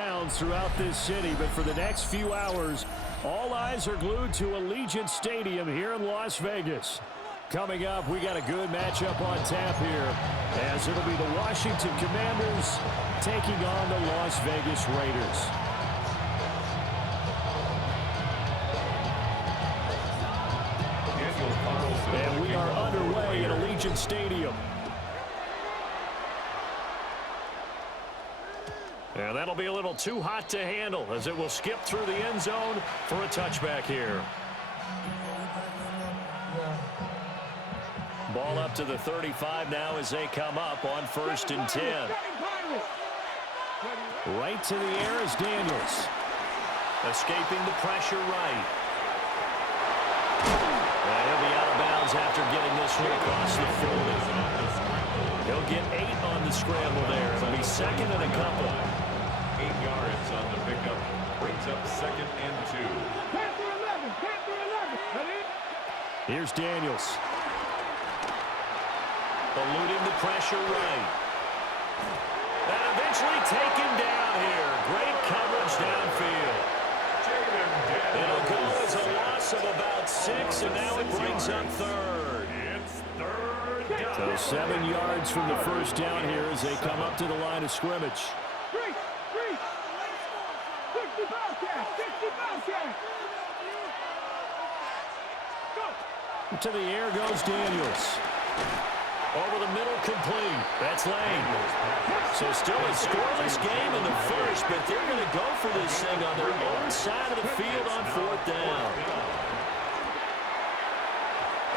sounds throughout this city, but for the next few hours, all eyes are glued to Allegiant Stadium here in Las Vegas. Coming up, we got a good matchup on tap here, as it'll be the Washington Commanders taking on the Las Vegas Raiders. And we are underway at Allegiant Stadium. And that'll be a little too hot to handle as it will skip through the end zone for a touchback here. Ball up to the 35 now as they come up on 1st and 10. Right to the air is Daniels. Escaping the pressure right. He'll be out of bounds after getting this one across the 40. He'll get 8 on the scramble there. It'll be 2nd and a couple. 8 yards on the pickup. Brings up 2nd and 2. Here's Daniels. Eluding the pressure right. And eventually taken down here. Great coverage downfield. It'll go as a loss of about 6, and now it brings up 3rd. It's 3rd down. So 7 yards from the first down here as they come up to the line of scrimmage. To the air goes Daniels. Over the middle, complete. That's Lane. So still a scoreless game in the first, but they're going to go for this thing on their own side of the field on 4th down.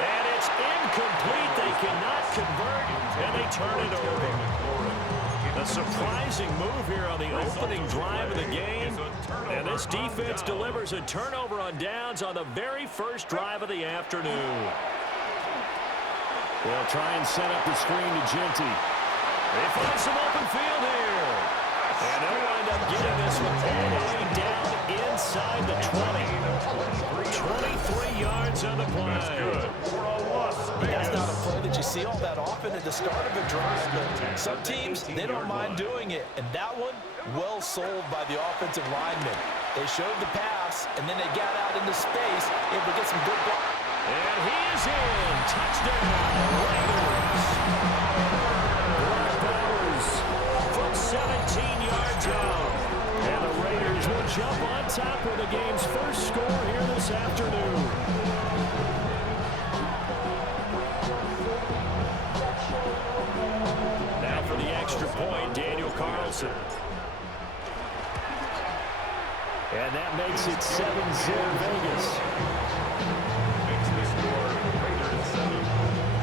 And it's incomplete. They cannot convert, and they turn it over. A surprising move here on the opening drive of the game. And this defense delivers a turnover on downs on the very first drive of the afternoon. They'll try and set up the screen to Genty. They find some open field here. And they'll wind up getting this one all the way down inside the 20. 23 yards on the play. That's good. For a Las Vegas. That's not a play that you see all that often at the start of a drive, but some teams, they don't mind doing it. And that one, well sold by the offensive lineman. They showed the pass, and then they got out into space, able to get some good block. And he is in. Touchdown, Raiders. Brock Bowers from 17 yards out. And the Raiders will jump on top of the game's first score here this afternoon. Now for the extra point, Daniel Carlson. And that makes it 7-0 Vegas. Makes the score Raiders 7,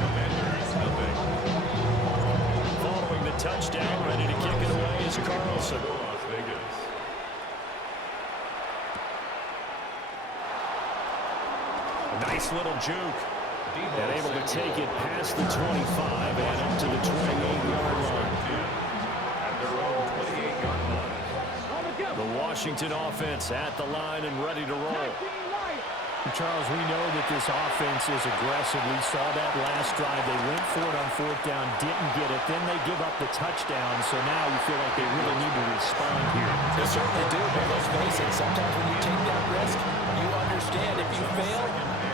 Commanders nothing. Following the touchdown, ready to kick it away is Carlson. Las Vegas. Nice little juke. And able to take it past the 25 and up to the 28-yard line. At their own 28-yard line. The Washington offense at the line and ready to roll. Charles, we know that this offense is aggressive. We saw that last drive. They went for it on 4th down, didn't get it. Then they give up the touchdown. So now you feel like they really need to respond here. They certainly do, but let's face it, sometimes when you take that risk, you understand if you fail,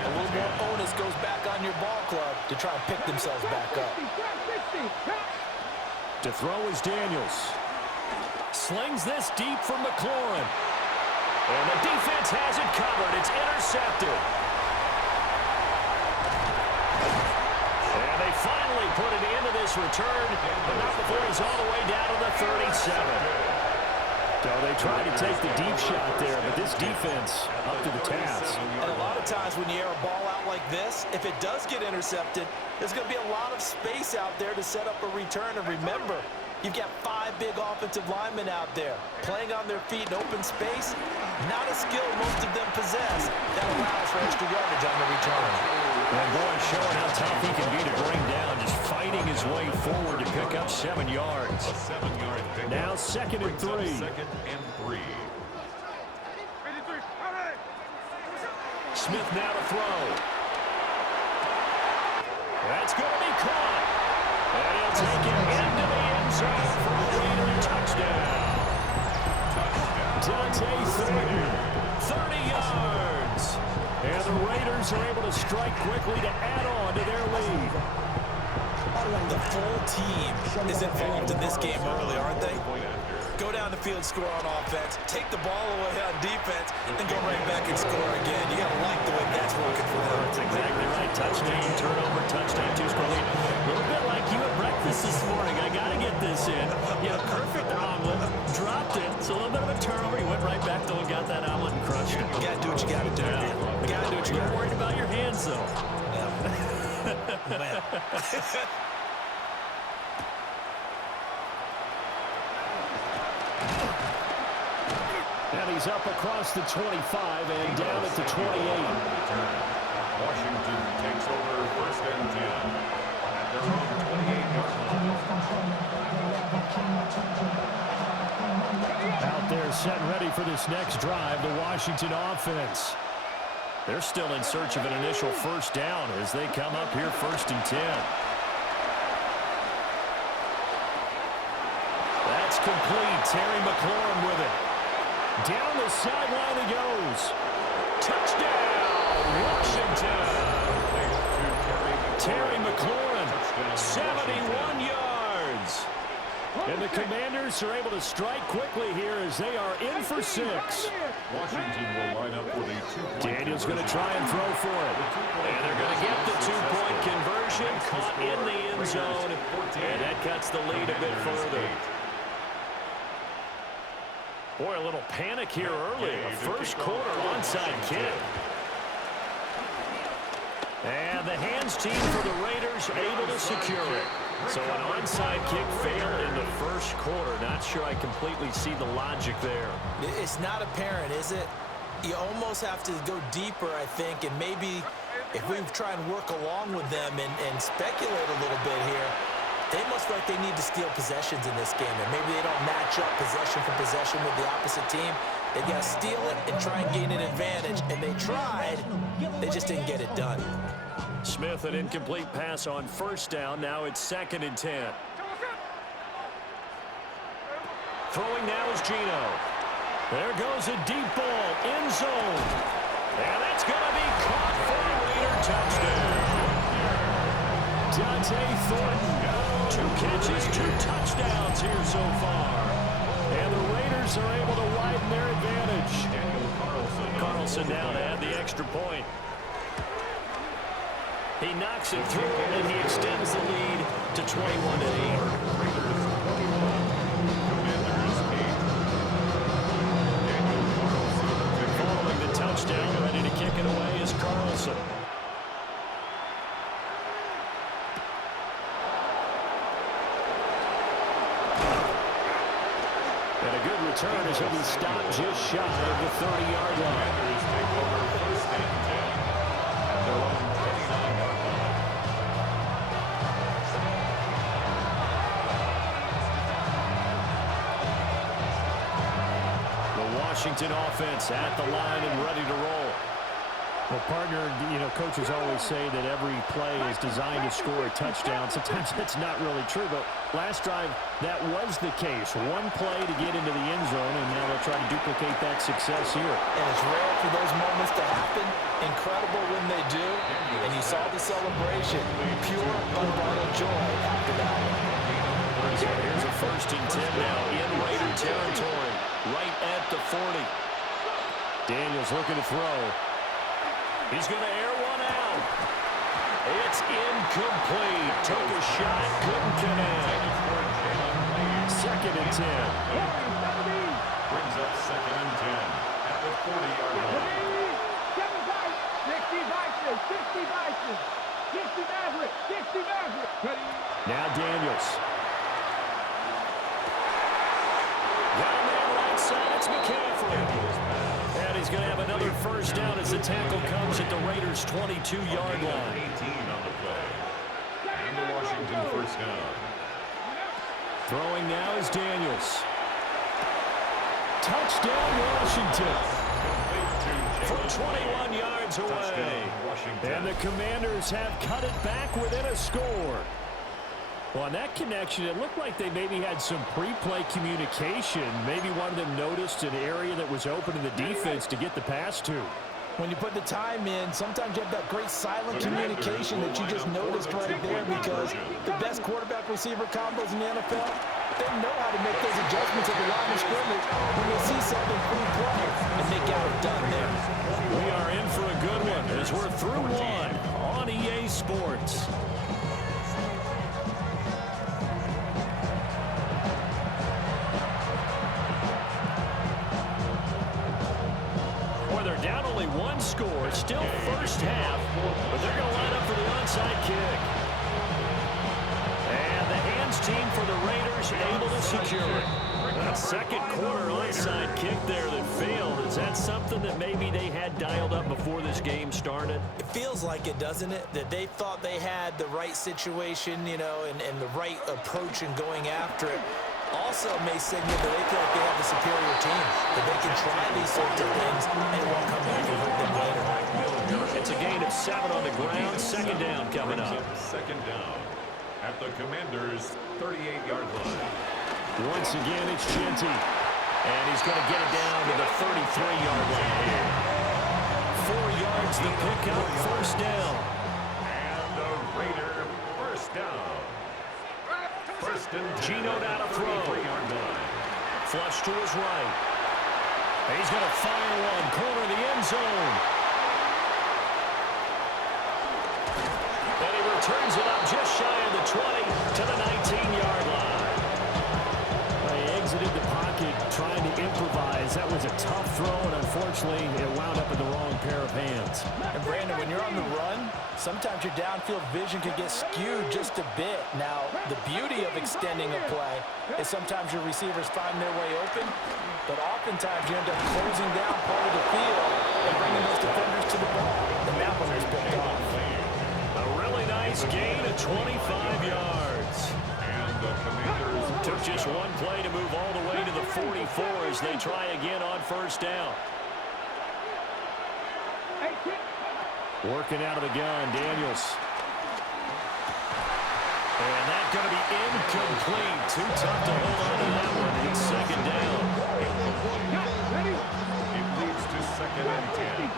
a little more onus goes back on your ball club to try and pick themselves back up. To throw is Daniels. Slings this deep from McLaurin. And the defense has it covered. It's intercepted. And they finally put it into this return, but not before he's all the way down to the 37. So they tried to take the deep shot there, but this defense up to the task. And a lot of times when you air a ball out like this, if it does get intercepted, there's going to be a lot of space out there to set up a return. And remember, you've got 5 big offensive linemen out there playing on their feet in open space. Not a skill most of them possess. That allows for extra yardage on the return. And boy, showing how tough he can be to bring down, just fighting his way forward to pick up 7 yards. A 7-yard pickup. Now 2nd and 3. 2nd and 3. Smith now to throw. That's going to be caught. And he'll take it into the end zone for a Raider touchdown. Dante Thornton, 30 yards. And the Raiders are able to strike quickly to add on to their lead. The full team is involved in this game early, aren't they? Go down the field, score on offense, take the ball away on defense, and go right back and score again. You got to like the way that's working for them. That's exactly right. Touchdown, turnover, touchdown, two-score lead. A little bit like you at breakfast this morning. I got to get this in. You had a perfect omelet, dropped it. It's a little bit of a turnover. You went right back, though, and got that omelet and crushed it. You got to do what you got to do. Yeah. You got to do what you got to do. Worried about your hands, though. Man. And he's up across the 25 and down at the 28. Washington takes over first and 10 at their own 28-yard line. Out there set and ready for this next drive, the Washington offense. They're still in search of an initial first down as they come up here first and 10. That's complete. Terry McLaurin with it. Down the sideline he goes. Touchdown, Washington. Terry McLaurin, 71 yards. And the Commanders are able to strike quickly here as they are in for 6. Washington will line up for the two-point Daniel's going to try and throw for it. And they're going to get the two-point conversion, caught in the end zone, and that cuts the lead a bit further. Boy, a little panic here early. A first quarter onside kick. And the hands team for the Raiders able to secure it. So an onside kick failed in the first quarter. Not sure I completely see the logic there. It's not apparent, is it? You almost have to go deeper, I think, and maybe if we try and work along with them and speculate a little bit here, they must feel like they need to steal possessions in this game, and maybe they don't match up possession for possession with the opposite team. They got to steal it and try and gain an advantage, and they tried. They just didn't get it done. Smith, an incomplete pass on first down. Now it's 2nd and 10. Throwing now is Gino. There goes a deep ball, end zone. And that's going to be caught for a Raider touchdown. Dante Thornton, 2 catches, 2 touchdowns here so far. And the Raiders are able to widen their advantage. Carlson now to add the extra point. He knocks it through, and he extends the lead to 21-8. Following the touchdown, ready to kick it away is Carlson. And a good return as he'll be stopped just shy of the 30-yard line. Washington offense at the line and ready to roll. Well, partner, you know, coaches always say that every play is designed to score a touchdown. Sometimes that's not really true, but last drive, that was the case. One play to get into the end zone, and now they'll try to duplicate that success here. And it's rare for those moments to happen. Incredible when they do. And you saw the celebration. Pure, unbridled joy after that one. So here's a 1st and 10 now in Raider territory, right at the 40. Daniels looking to throw. He's going to air one out. It's incomplete. Took a shot, couldn't connect. 2nd and 10. Brings up 2nd and 10 at the 40-yard line. 60 Now Daniels. Got a man right side. It's McCaffrey. And he's going to have another first down as the tackle comes at the Raiders' 22-yard line. 18 on the play. And the Washington first down. Throwing now is Daniels. Touchdown, Washington. From 21 yards away. And the Commanders have cut it back within a score. Well, on that connection, it looked like they maybe had some pre-play communication. Maybe one of them noticed an area that was open in the defense to get the pass to. When you put the time in, sometimes you have that great silent communication that you just noticed right there, because the best quarterback-receiver combos in the NFL, they know how to make those adjustments at the line of scrimmage when they see something pre-play, and they got it done there. We are in for a good one as we're through one on EA Sports. They're down only one score, still first half, but they're going to line up for the onside kick. And the hands team for the Raiders able to secure it. A second quarter onside kick there that failed. Is that something that maybe they had dialed up before this game started? It feels like it, doesn't it? That they thought they had the right situation, you know, and the right approach in going after it. Also may signal that they feel like they have the superior team, that they can try these sorts of things and it won't come back and hurt them later. It's a gain of 7 on the ground. Second down coming up. Second down at the Commanders' 38-yard line. Once again, it's Genty. And he's going to get it down to the 33-yard line here. 4 yards to pick up, first down. And the Raider first down. First and 10. Gino down to throw. Flush to his right. He's going to fire one, corner of the end zone. And he returns it up just shy of the 20 to the 19-yard line. Well, he exited the pocket trying to improvise. That was a tough throw, and unfortunately, it wound up in the wrong pair of hands. And Brandon, when you're on the run, sometimes your downfield vision can get skewed just a bit. Now, the beauty of extending a play is sometimes your receivers find their way open, but oftentimes you end up closing down part of the field and bringing those defenders to the ball. And that one was picked off. A really nice gain of 25 yards. And the Commanders took just one play to move all the way to the 44 as they try again on first down. Working out of the gun, Daniels. And that's going to be incomplete. Too tough to hold on to that one. It's second down. It leads to second and 10.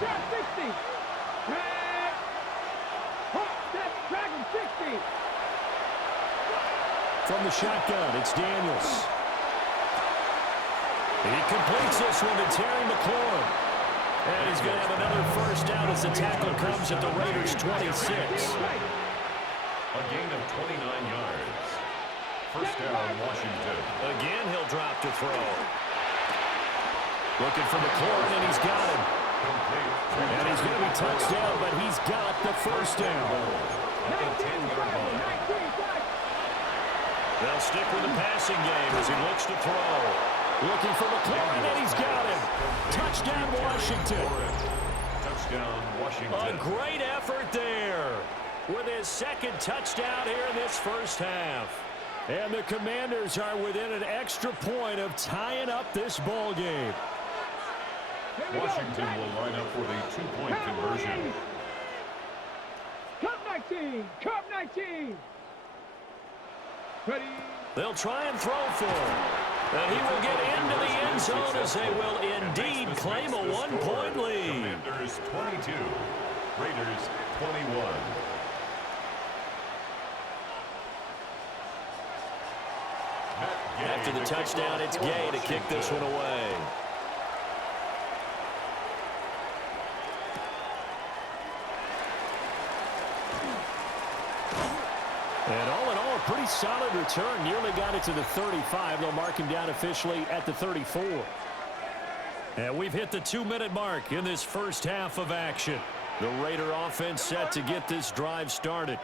From the shotgun, it's Daniels. He completes this one to Terry McLaurin. And he's going to have another first down as the tackle comes at the Raiders' 26. A gain of 29 yards. First down, Washington. Again, he'll drop to throw. Looking for McLaurin, and he's got him. And he's going to be touched down, but he's got the first down. At the 10-yard line. They'll stick with the passing game as he looks to throw. Looking for McLaurin, and he's got him. Touchdown, Washington. Touchdown, Washington. A great effort there with his second touchdown here in this first half. And the Commanders are within an extra point of tying up this ball game. Washington will line up for the two-point conversion. Cup 19! Cup 19! Ready? They'll try and throw for him. And he will get into the end zone as they will indeed claim a one-point lead. Commanders 22, Raiders 21. After the touchdown, it's Gay to kick this one away. And all in all, a pretty solid return. Nearly got it to the 35. They'll mark him down officially at the 34. And we've hit the 2-minute mark in this first half of action. The Raider offense set to get this drive started.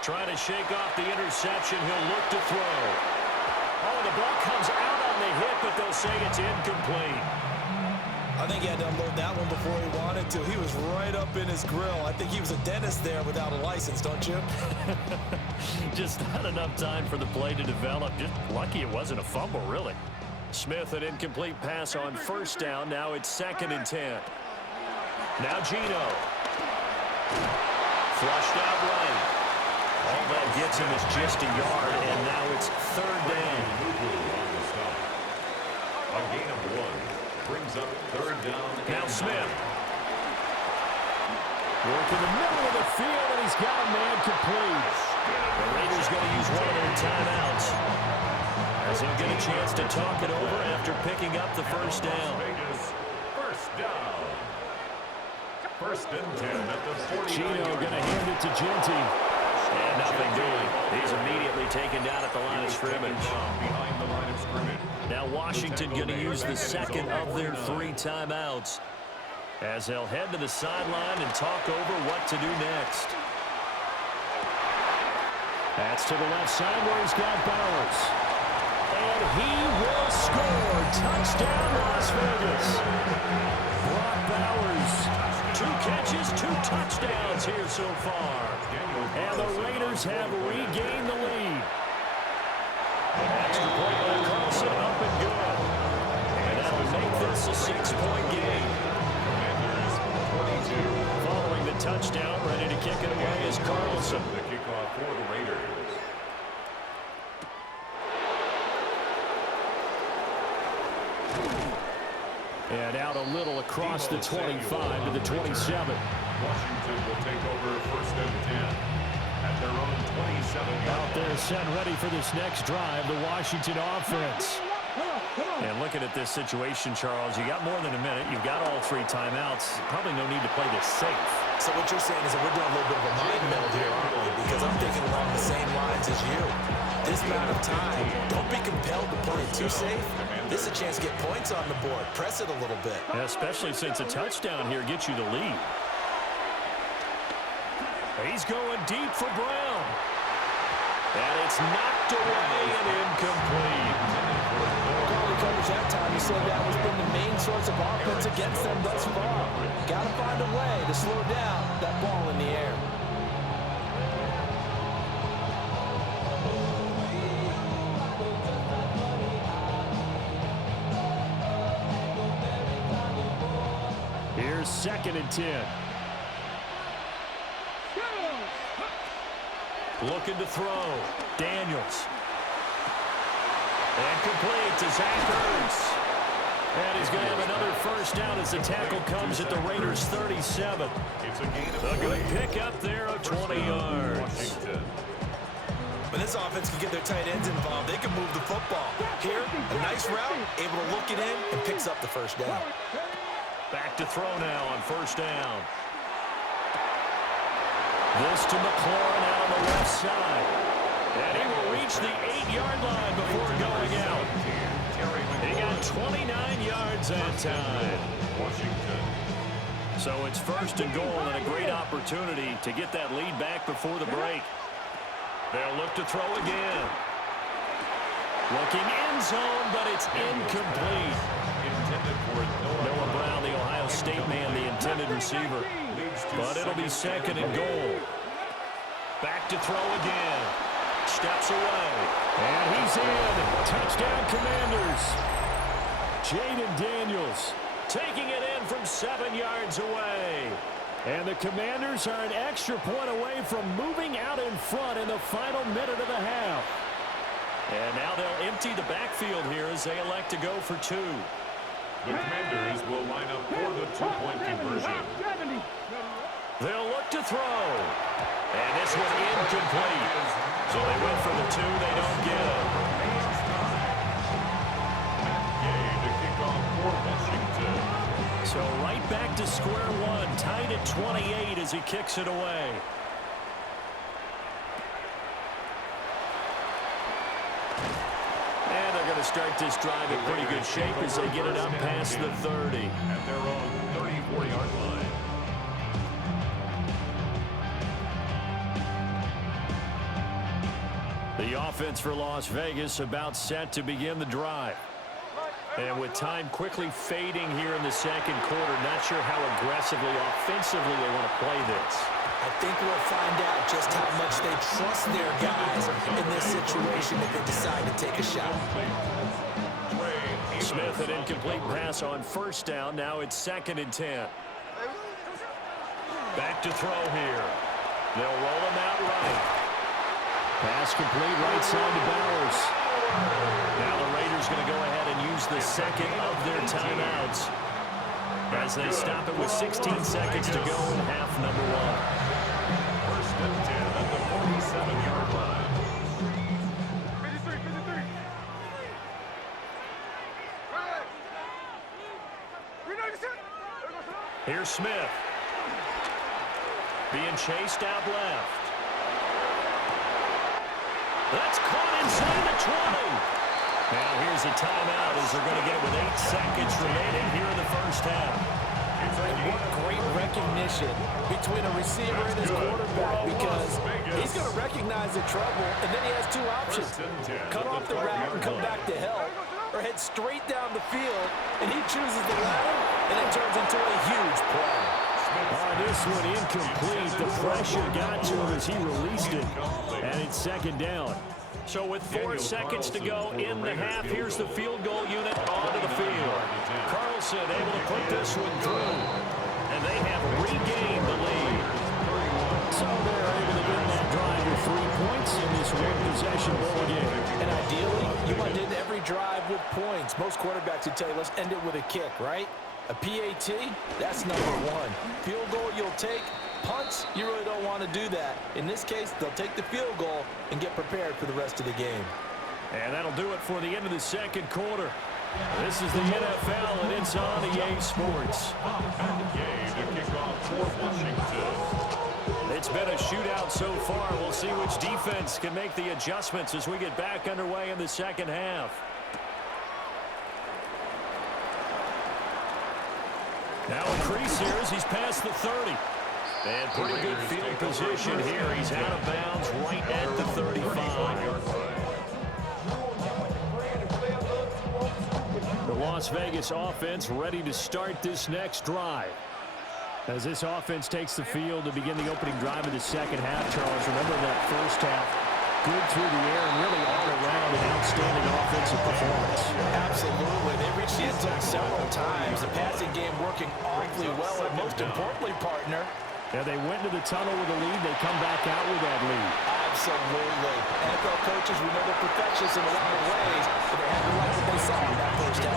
Trying to shake off the interception. He'll look to throw. Oh, the ball comes out on the hit, but they'll say it's incomplete. I think he had to unload that one before he wanted to. He was right up in his grill. I think he was a dentist there without a license, don't you? Just not enough time for the play to develop. Just lucky it wasn't a fumble, really. Smith, an incomplete pass on first down. Now it's 2nd and 10. Now Gino. Flushed out right. All that gets him is just a yard, and now it's third down. A gain of 1 brings up third down. Now Smith. Work in the middle of the field, and he's got a man complete. The Raiders going to use one of their timeouts, as he'll get a chance to talk it over after picking up the first down. First down. First and 10 at the 40. Chino going to hand it to Genty. And nothing doing. He's immediately taken down at the line of scrimmage. Behind the line of scrimmage. Now Washington going to use the second of their 3 timeouts, as they'll head to the sideline and talk over what to do next. That's to the left side where he's got Bowers. And he will score. Touchdown, Las Vegas. Brock Bowers. 2 catches, 2 touchdowns here so far. And the Raiders have regained the lead. Extra point by Carlson, up and good. And that'll make this a 6-point game. Following the touchdown, ready to kick it away is Carlson. The kickoff for the Raiders. And out a little across the 25 to the 27. Washington will take over first and 10 at their own 27. Out there set ready for this next drive, the Washington offense. And looking at this situation, Charles, you got more than a minute. You've got all 3 timeouts. Probably no need to play this safe. So what you're saying is that we're doing a little bit of a mind meld here, aren't we? Because I'm thinking along the same lines as you. This amount of time, don't be compelled to play it too safe. This is a chance to get points on the board. Press it a little bit. Yeah, especially since a touchdown here gets you the lead. He's going deep for Brown. And it's knocked away and incomplete. Early coverage that time, he said that was been the main source of offense against them thus far. Got to find a way to slow down that ball in the air. Here's 2nd and 10. Looking to throw. Daniels. And complete to Zach Ertz. And he's going to have another first down as the tackle comes at the Raiders' 37. It's a gain of A good pick up there of 20 yards. When this offense can get their tight ends involved, they can move the football. Here, a nice route, able to look it in, and picks up the first down. Back to throw now on first down. This to McLaurin out on the left side. And he will reach the 8-yard line before going out. He got 29 yards that time. Washington. So it's first and goal and a great opportunity to get that lead back before the break. They'll look to throw again. Looking end zone, but it's incomplete. Noah Brown, the Ohio State man, the intended receiver. But it'll be second and goal. Back to throw again. Steps away. And he's in. Touchdown, Commanders. Jaden Daniels. Taking it in from 7 yards away. And the Commanders are an extra point away from moving out in front in the final minute of the half. And now they'll empty the backfield here as they elect to go for 2. The Commanders will line up for the 2-point conversion. They'll look to throw. And this one incomplete. So they went for the 2. They don't get it. To kick off for Washington. So right back to square one. Tied at 28 as he kicks it away. And they're going to start this drive in pretty good shape as they get it up past the 30. At their own 34-yard line. The offense for Las Vegas about set to begin the drive. And with time quickly fading here in the second quarter, not sure how aggressively, offensively they want to play this. I think we'll find out just how much they trust their guys in this situation if they decide to take a shot. Smith, an incomplete pass on first down. Now it's 2nd and 10. Back to throw here. They'll roll him out right. Pass complete, right side to Bowers. Now the Raiders going to go ahead and use the second of their timeouts as they stop it with 16 seconds to go in half number one. First and 10 at the 47-yard line. Here's Smith. Being chased out left. That's caught inside the 20. Now here's a timeout as they're going to get it with 8 seconds remaining here in the first half. And what great recognition between a receiver and his quarterback, because he's going to recognize the trouble, and then he has two options. Cut off the route and come back to help, or head straight down the field, and he chooses the latter, and it turns into a huge play. This one incomplete. The pressure got to him as he released it, and it's second down. So with 4 seconds to go in the half, here's the field goal unit onto the field. Carlson able to put this one through, and they have regained the lead. So they're able to win that drive with 3 points in this one-possession ball game. And ideally, you want to end every drive with points. Most quarterbacks would tell you, let's end it with a kick, right? A PAT, that's number one. Field goal you'll take. Punts, you really don't want to do that. In this case, they'll take the field goal and get prepared for the rest of the game. And that'll do it for the end of the second quarter. This is the NFL, and it's on EA Sports. It's been a shootout so far. We'll see which defense can make the adjustments as we get back underway in the second half. Now a crease here as he's past the 30. And pretty good field position here. He's out of bounds right at the 35. The Las Vegas offense ready to start this next drive. As this offense takes the field to begin the opening drive of the second half, Charles, remember that first half, good through the air and really all around an outstanding offensive performance. Absolutely. They reached the end zone several times. The passing game working awfully well, and most importantly, partner, yeah, they went to the tunnel with a lead. They come back out with that lead. absolutely. NFL coaches, we know they're perfectionists in a lot of ways, but they had to like what they saw in that first half.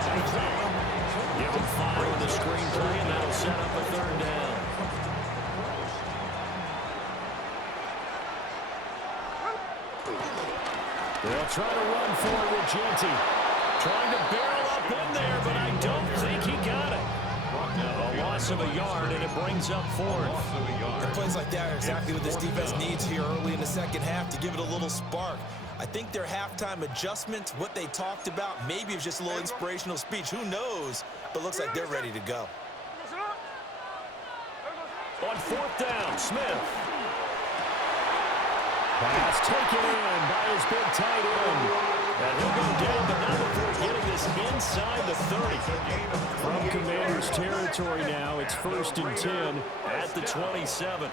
Give them 5 with the screen play, and that'll set up a third down. They'll try to run for it with Genty. Trying to barrel up in there, but I don't think he got it. A loss of a yard, and it brings up 4th. And plays like that are exactly what this defense needs here early in the second half to give it a little spark. I think their halftime adjustments, what they talked about, maybe it's just a little inspirational speech. Who knows? But looks like they're ready to go. On 4th down, Smith. Pass taken in by his big tight end. And he'll go down, but not before getting this inside the 30. From Commanders territory now, it's 1st and 10 At the 27.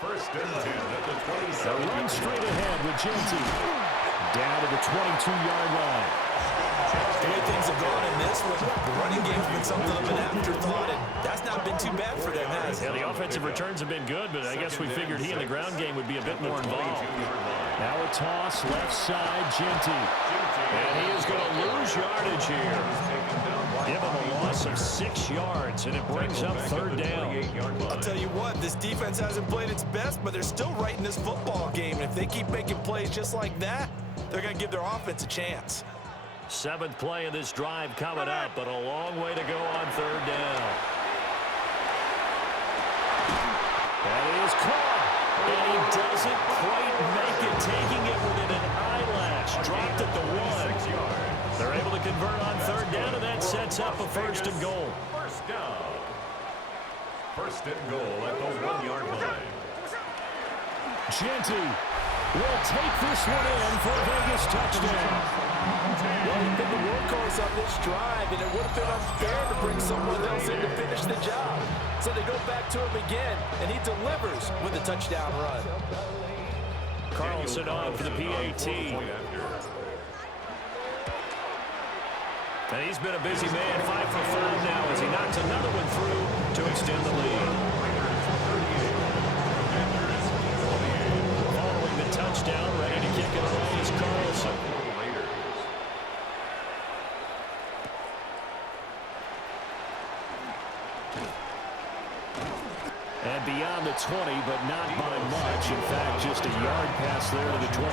First and 10 at the A 27. run straight ahead with Genty. Down to the 22-yard line. The way things have gone in this one, the running game's been something of an afterthought, and that's not been too bad for them, has it? Yeah, the offensive returns have been good, but I guess we figured he in the ground game would be a bit more involved. Now a toss, left side, Genty. And he is going to lose yardage here. Give him a loss of 6 yards, and it brings up 3rd down. I'll tell you what, this defense hasn't played its best, but they're still right in this football game. And if they keep making plays just like that, they're going to give their offense a chance. 7th play of this drive coming up, but a long way to go on 3rd down. That is caught. And he doesn't quite make it, taking it within an eyelash. Dropped at the 1. They're able to convert on 3rd down, and that sets up a 1st and goal. First down. First and goal at the 1-yard line. Genty will take this one in for a Vegas touchdown. Well, he's been the workhorse on this drive, and it would have been unfair to bring someone else in to finish the job. So they go back to him again, and he delivers with a touchdown run. Carlson on for the PAT. And he's been a busy man, 5 for 5 now as he knocks another one through to extend the lead. Following the touchdown, And beyond the 20, but not by much. In fact, just a yard pass there to the 21.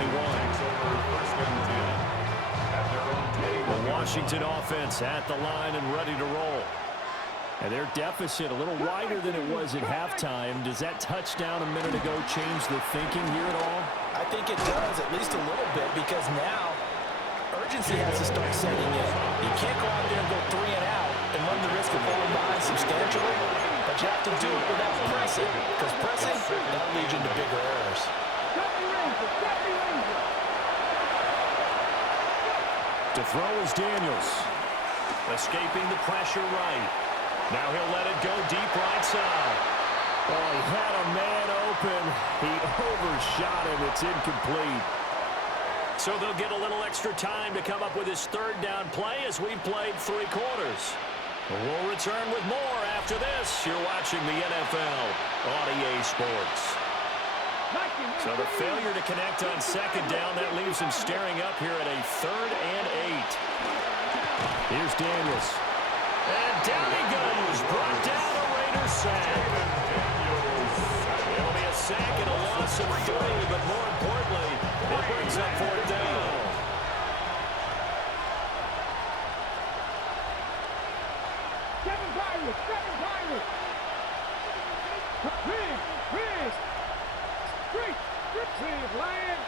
The Washington offense at the line and ready to roll. And their deficit a little wider than it was at halftime. Does that touchdown a minute ago change the thinking here at all? I think it does, at least a little bit, because now urgency has to start setting in. You can't go out there and go 3 and out and run the risk of falling behind substantially, but you have to do it without pressing, because pressing, that leads you into bigger errors. To throw is Daniels. Escaping the pressure right. Now he'll let it go deep right side. Oh, he had a man open. He overshot him. It's incomplete. So they'll get a little extra time to come up with his third down play as we've played 3 quarters. We'll return with more after this. You're watching the NFL on EA Sports. So the failure to connect on second down, that leaves him staring up here at a 3rd and 8. Here's Daniels. And down he goes. Brought down a Raiders sack. It'll be a sack and a loss of 3, but more importantly, it brings up 4th down. Seven Pirates. Lion.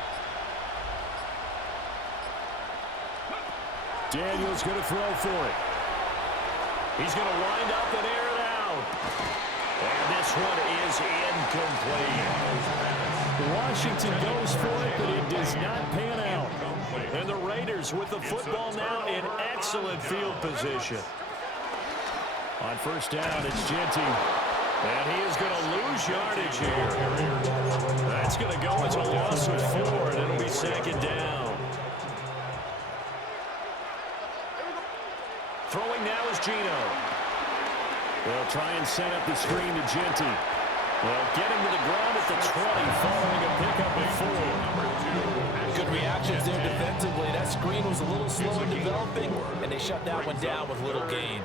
Daniels going to throw for it. He's going to wind up and air it out. And this one is incomplete. Washington goes for it, but it does not pan out. And the Raiders with the football now in excellent field position. On first down, it's Genty. And he is going to lose yardage here. That's going to go as a loss of 4, and it'll be 2nd down. Throwing now is Gino. They'll try and set up the screen to Genty. They'll get him to the ground at the 20 following a pickup of 4. Good reactions there defensively. That screen was a little slow in developing, and they shut that one down with little gain.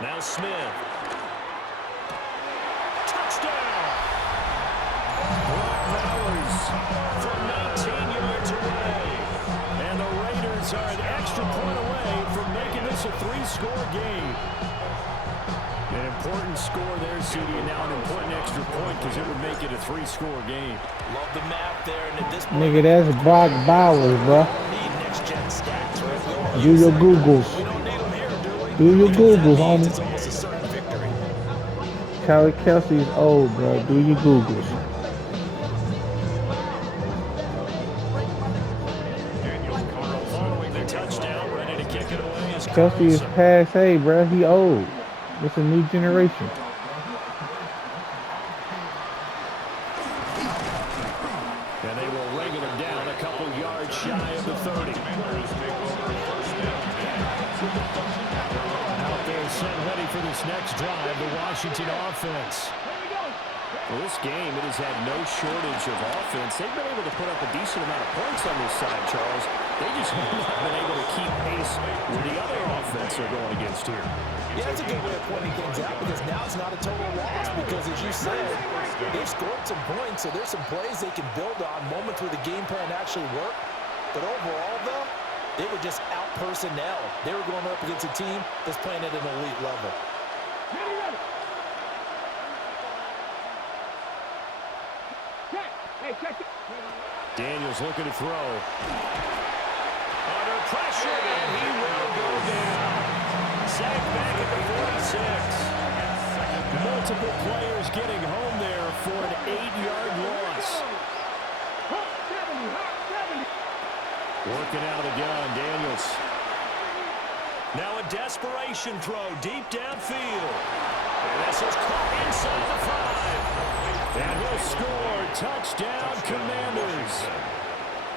Now Smith. Touchdown! Brock Bowers From 19 yards away. and the Raiders are an extra point away from making this a 3-score game. An important score there, CD, and now an important extra point because it would make it a 3-score game. Love the map there, and at this point, Nigga, that's Brock Bowers, bro. need next-gen stats, right? Do your Googles. We don't need them here, do we? Do your Googles, It's homie. almost a certain victory. Charlie Kelsey's old, bro. Do your Googles. Following the touchdown, ready to kick it away is Kelsey is passe, bro. He old. It's a new generation. And they will regular down a couple yards shy of the 30. Out there set ready for this next drive, the Washington offense. Well, this game, it has had no shortage of offense. They've been able to put up a decent amount of points on this side, Charles. They just have not been able to keep pace with the other offense they're going against here. Yeah, that's a good way of pointing things out because now it's not a total loss because, as you said, they've scored some points, so there's some plays they can build on, moments where the game plan actually worked. But overall, though, they were just out-personnel. They were going up against a team that's playing at an elite level. Daniels looking to throw. under pressure, and he will go down. Sacked back at the 46. Multiple players getting home there for an 8-yard loss. Working out of the gun, Daniels. Now a desperation throw deep downfield. And this is caught inside the 5. And he'll score. Touchdown, Commanders.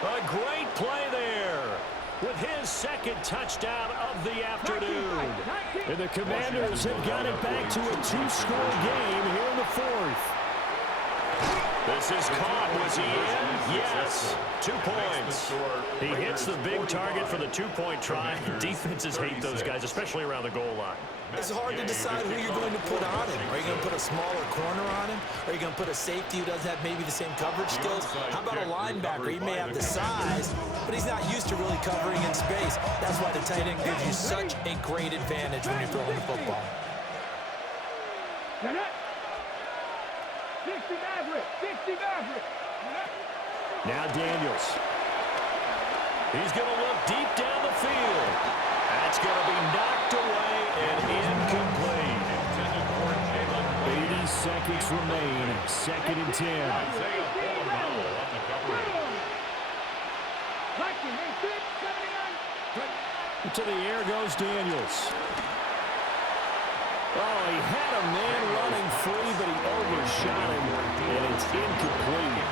A great play there with his 2nd touchdown of the afternoon. And the Commanders have got it back to a 2-score game here in the 4th. This is caught. Was he in? Yes. 2 points. He hits the big target for the two-point try. Defenses hate those guys, especially around the goal line. It's hard to decide who you're going to put on him. Are you going to put a smaller corner on him? Are you going to put a safety who doesn't have maybe the same coverage skills? How about a linebacker? He may have the size, but he's not used to really covering in space. That's why the tight end gives you such a great advantage when you're throwing the football. 60 Maverick. 60 Maverick. Now Daniels. He's going to look deep down the field. That's going to be knocked away and incomplete. 80 seconds remain. 2nd and 10. To the air goes Daniels. Oh, he had a man running free, but he overshot him, and it's incomplete.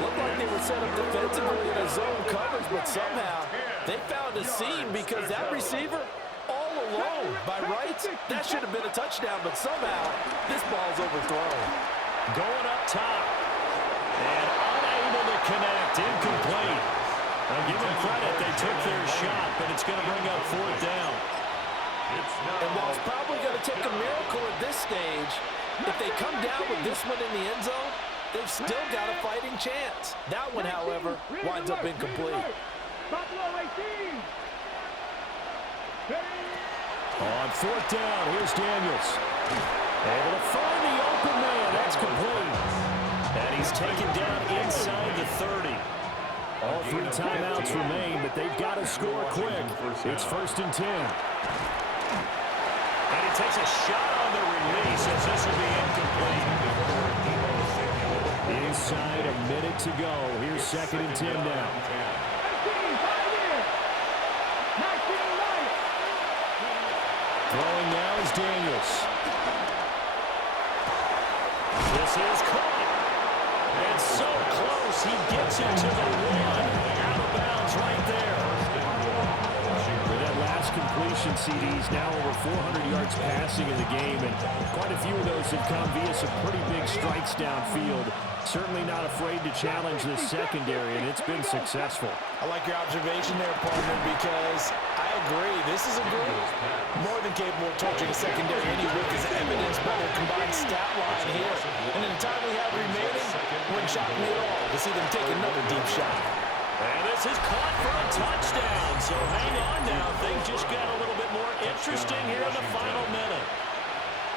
Looked like they were set up defensively in a zone coverage, but somehow they found a seam because that receiver all alone. By rights, that should have been a touchdown, but somehow this ball's overthrown. Going up top. And unable to connect. Incomplete. I'll give them credit. They took their shot, but it's going to bring up 4th down. And while it's probably going to take a miracle at this stage, if they come down with this one in the end zone, they've still got a fighting chance. That one, however, winds up incomplete. On 4th down, here's Daniels. Able to find the open man. That's complete. And he's taken down inside the 30. All 3 timeouts remain, but they've got to score quick. It's 1st and 10. And he takes a shot on the release as this will be incomplete. Inside a minute to go. Here's 2nd and 10 now. Throwing now is Daniels. This is caught. And so close, he gets it to the 1. Out of bounds right there. With that last completion, CD's now over 400 yards passing in the game, and quite a few of those have come via some pretty big strikes downfield. Certainly not afraid to challenge this secondary, and it's been successful. I like your observation there, partner, because I agree. This is a group more than capable of torching a secondary any week, as evidenced by their combined stat line here. And in the time we have remaining, wouldn't shock me at all to see them take another deep shot. And this is caught for a touchdown. So hang on now. Things just got a little bit more interesting here in the final minute.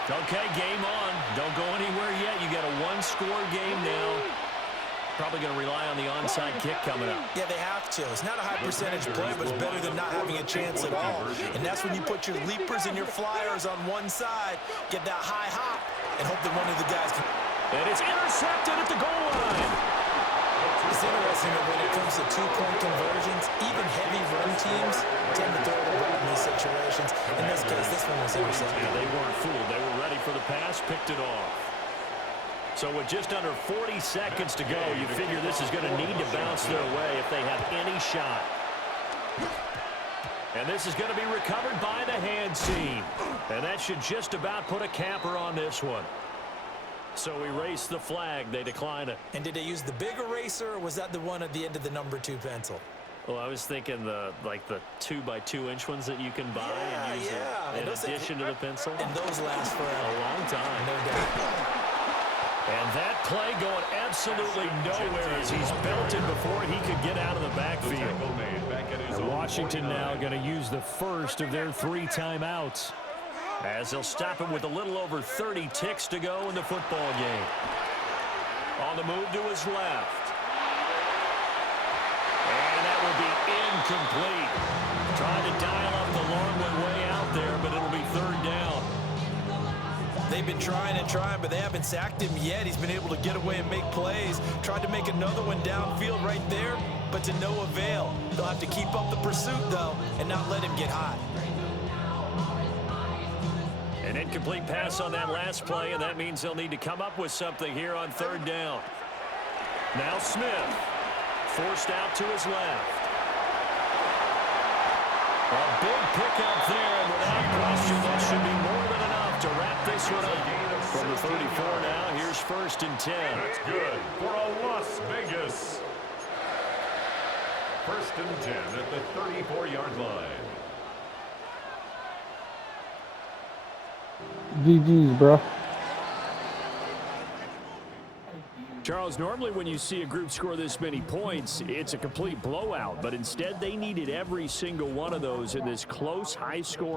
Okay, game on. Don't go anywhere yet. You got a 1-score game now. Probably going to rely on the onside kick coming up. Yeah, they have to. It's not a high percentage play, but it's better than not having a chance at all. And that's when you put your leapers and your flyers on one side, get that high hop, and hope that one of the guys can... And it's intercepted at the goal line. It's interesting that when it comes to 2-point conversions, even heavy run teams tend to throw the ball in these situations. In this case, this one was intercepted. Yeah, they weren't fooled. They were ready for the pass, picked it off. So with just under 40 seconds to go, you figure this is going to need to bounce their way if they have any shot. And this is going to be recovered by the hands team. And that should just about put a capper on this one. So erase the flag. They decline it. And did they use the big eraser, or was that the one at the end of the number 2 pencil? Well, I was thinking the 2x2-inch ones that you can buy and use in addition to the pencil. And those last for a long time. No doubt. And that play going absolutely nowhere as he's belted before he could get out of the backfield. And Washington now going to use the first of their 3 timeouts, as they'll stop him with a little over 30 ticks to go in the football game. On the move to his left. And that will be incomplete. Trying to dial up the long one way out there, but it'll be 3rd down. They've been trying and trying, but they haven't sacked him yet. He's been able to get away and make plays. Tried to make another one downfield right there, but to no avail. They'll have to keep up the pursuit, though, and not let him get hot. An incomplete pass on that last play, and that means they'll need to come up with something here on 3rd down. Now Smith, forced out to his left. A big pickup there, and without question, that should be more than enough to wrap this one up. From the 34 now, here's 1st and 10. That's good for a Las Vegas. 1st and 10 at the 34-yard line. GG's, bro. Charles, normally when you see a group score this many points, it's a complete blowout. But instead, they needed every single one of those in this close, high-scoring